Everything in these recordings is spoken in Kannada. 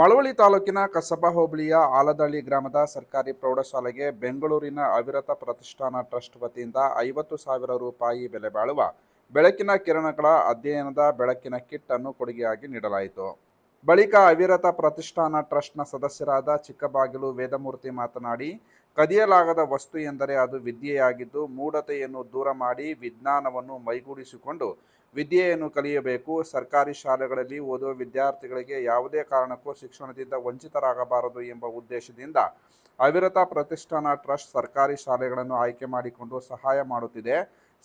ಮಳವಳ್ಳಿ ತಾಲೂಕಿನ ಕಸಬಾ ಹೋಬಳಿಯ ಆಲದಹಳ್ಳಿ ಗ್ರಾಮದ ಸರ್ಕಾರಿ ಪ್ರೌಢಶಾಲೆಗೆ ಬೆಂಗಳೂರಿನ ಅವಿರತ ಪ್ರತಿಷ್ಠಾನ ಟ್ರಸ್ಟ್ ವತಿಯಿಂದ ಐವತ್ತು ಸಾವಿರ ರೂಪಾಯಿ ಬೆಲೆ ಬಾಳುವ ಬೆಳಕಿನ ಕಿರಣಗಳ ಅಧ್ಯಯನದ ಬೆಳಕಿನ ಕಿಟ್ ಅನ್ನು ಕೊಡುಗೆಯಾಗಿ ನೀಡಲಾಯಿತು. ಬಳಿಕ ಅವಿರತ ಪ್ರತಿಷ್ಠಾನ ಟ್ರಸ್ಟ್ನ ಸದಸ್ಯರಾದ ಚಿಕ್ಕಬಾಗಿಲು ವೇದಮೂರ್ತಿ ಮಾತನಾಡಿ, ಕದಿಯಲಾಗದ ವಸ್ತು ಎಂದರೆ ಅದು ವಿದ್ಯೆಯಾಗಿದ್ದು, ಮೂಢತೆಯನ್ನು ದೂರ ಮಾಡಿ ವಿಜ್ಞಾನವನ್ನು ಮೈಗೂಡಿಸಿಕೊಂಡು ವಿದ್ಯೆಯನ್ನು ಕಲಿಯಬೇಕು. ಸರ್ಕಾರಿ ಶಾಲೆಗಳಲ್ಲಿ ಓದುವ ವಿದ್ಯಾರ್ಥಿಗಳಿಗೆ ಯಾವುದೇ ಕಾರಣಕ್ಕೂ ಶಿಕ್ಷಣದಿಂದ ವಂಚಿತರಾಗಬಾರದು ಎಂಬ ಉದ್ದೇಶದಿಂದ ಅವಿರತ ಪ್ರತಿಷ್ಠಾನ ಟ್ರಸ್ಟ್ ಸರ್ಕಾರಿ ಶಾಲೆಗಳನ್ನು ಆಯ್ಕೆ ಮಾಡಿಕೊಂಡು ಸಹಾಯ ಮಾಡುತ್ತಿದೆ.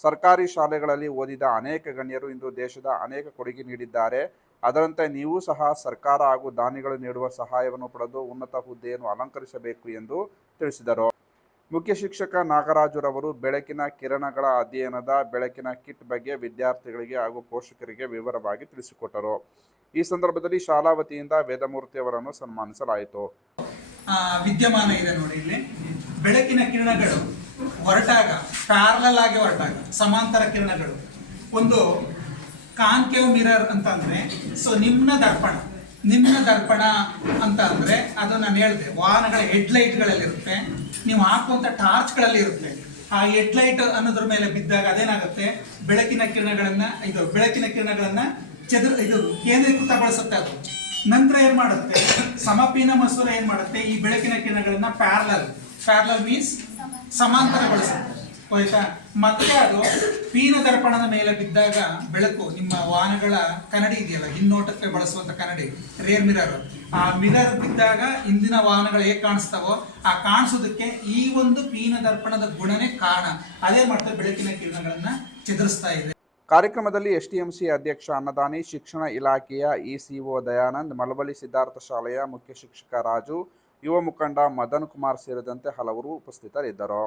ಸರ್ಕಾರಿ ಶಾಲೆಗಳಲ್ಲಿ ಓದಿದ ಅನೇಕ ಗಣ್ಯರು ಇಂದು ದೇಶದ ಅನೇಕ ಕೊಡುಗೆ ನೀಡಿದ್ದಾರೆ. ಅದರಂತೆ ನೀವು ಸಹ ಸರ್ಕಾರ ಹಾಗೂ ದಾನಿಗಳು ನೀಡುವ ಸಹಾಯವನ್ನು ಪಡೆದು ಉನ್ನತ ಹುದ್ದೆಯನ್ನು ಅಲಂಕರಿಸಬೇಕು ಎಂದು ತಿಳಿಸಿದರು. ಮುಖ್ಯ ಶಿಕ್ಷಕ ನಾಗರಾಜುರವರು ಬೆಳಕಿನ ಕಿರಣಗಳ ಅಧ್ಯಯನದ ಬೆಳಕಿನ ಕಿಟ್ ಬಗ್ಗೆ ವಿದ್ಯಾರ್ಥಿಗಳಿಗೆ ಹಾಗೂ ಪೋಷಕರಿಗೆ ವಿವರವಾಗಿ ತಿಳಿಸಿಕೊಟ್ಟರು. ಈ ಸಂದರ್ಭದಲ್ಲಿ ಶಾಲಾ ವತಿಯಿಂದ ವೇದಮೂರ್ತಿ ಅವರನ್ನು ಸನ್ಮಾನಿಸಲಾಯಿತು. ವಿದ್ಯಮಾನ ಇದೆ ನೋಡಿ ಇಲ್ಲಿ. ಬೆಳಕಿನ ಕಿರಣಗಳು ಹೊರಟಾಗ ಪ್ಯಾರಲಲ್ ಆಗಿ ಹೊರಟಾಗ, ಸಮಾಂತರ ಕಿರಣಗಳು. ಒಂದು ಕಾನ್ಕೇವ್ ಮಿರರ್ ಅಂತ ಸೊ ನಿಮ್ನ ದರ್ಪಣ ನಿಮ್ನ ದರ್ಪಣ ಅಂತ ಅಂದ್ರೆ ಅದು ನಾನು ಹೇಳಿದೆ, ವಾಹನಗಳ ಹೆಡ್ಲೈಟ್ಗಳಲ್ಲಿರುತ್ತೆ, ನೀವು ಹಾಕುವಂತ ಟಾರ್ಚ್ಗಳಲ್ಲಿ ಇರುತ್ತೆ ಆ ಹೆಡ್ಲೈಟ್ ಅನ್ನೋದ್ರ ಮೇಲೆ ಬಿದ್ದಾಗ ಅದೇನಾಗುತ್ತೆ? ಬೆಳಕಿನ ಕಿರಣಗಳನ್ನ, ಇದು ಬೆಳಕಿನ ಕಿರಣಗಳನ್ನ ಚದುರ, ಇದು ಕೇಂದ್ರೀಕೃತಗೊಳಿಸುತ್ತೆ ಅದು. ನಂತರ ಏನ್ ಮಾಡುತ್ತೆ? ಸಮಪೀನ ಮಸೂರ ಏನ್ ಮಾಡುತ್ತೆ? ಈ ಬೆಳಕಿನ ಕಿರಣಗಳನ್ನ ಪ್ಯಾರಲಲ್ ಪ್ಯಾರಲಲ್ ಮೀನ್ಸ್ ಸಮಾಂತರಗೊಳಿಸುತ್ತೆ. ಹೋಯ್ತಾ ಮತ್ತೆ ಅದು ಪೀನ ದರ್ಪಣದ ಮೇಲೆ ಬಿದ್ದಾಗ ಬೆಳಕು, ನಿಮ್ಮ ವಾಹನಗಳ ಕನ್ನಡಿ ಇದೆಯಲ್ಲ, ಹಿನ್ನೋಟಕ್ಕೆ ಬಳಸುವಂತ ಕನ್ನಡಿ ರೇರ್ ಮಿರರ್ ಆ ಮಿರರ್ ಬಿದ್ದಾಗ ಇಂದಿನ ವಾಹನಗಳು ಹೇಗೆ ಕಾಣಿಸ್ತಾವೋ, ಆ ಕಾಣಿಸೋದಕ್ಕೆ ಈ ಒಂದು ಪೀನ ದರ್ಪಣದ ಗುಣನೇ ಕಾರಣ. ಅದೇ ಮಾಡ್ತಾರೆ ಬೆಳಕಿನ ಕಿರಣಗಳನ್ನ ಚದುರಿಸ್ತಾ ಇದೆ. ಕಾರ್ಯಕ್ರಮದಲ್ಲಿ ಎಸ್ ಡಿಎಂಸಿ ಅಧ್ಯಕ್ಷ ಅನ್ನದಾನಿ, ಶಿಕ್ಷಣ ಇಲಾಖೆಯ ಇಸಿಒ ದಯಾನಂದ್, ಮಳವಳ್ಳಿ ಸಿದ್ಧಾರ್ಥ ಶಾಲೆಯ ಮುಖ್ಯ ಶಿಕ್ಷಕ ರಾಜು, ಯುವ ಮುಖಂಡ ಮದನ್ ಕುಮಾರ್ ಸೇರಿದಂತೆ ಹಲವರು ಉಪಸ್ಥಿತರಿದ್ದರು.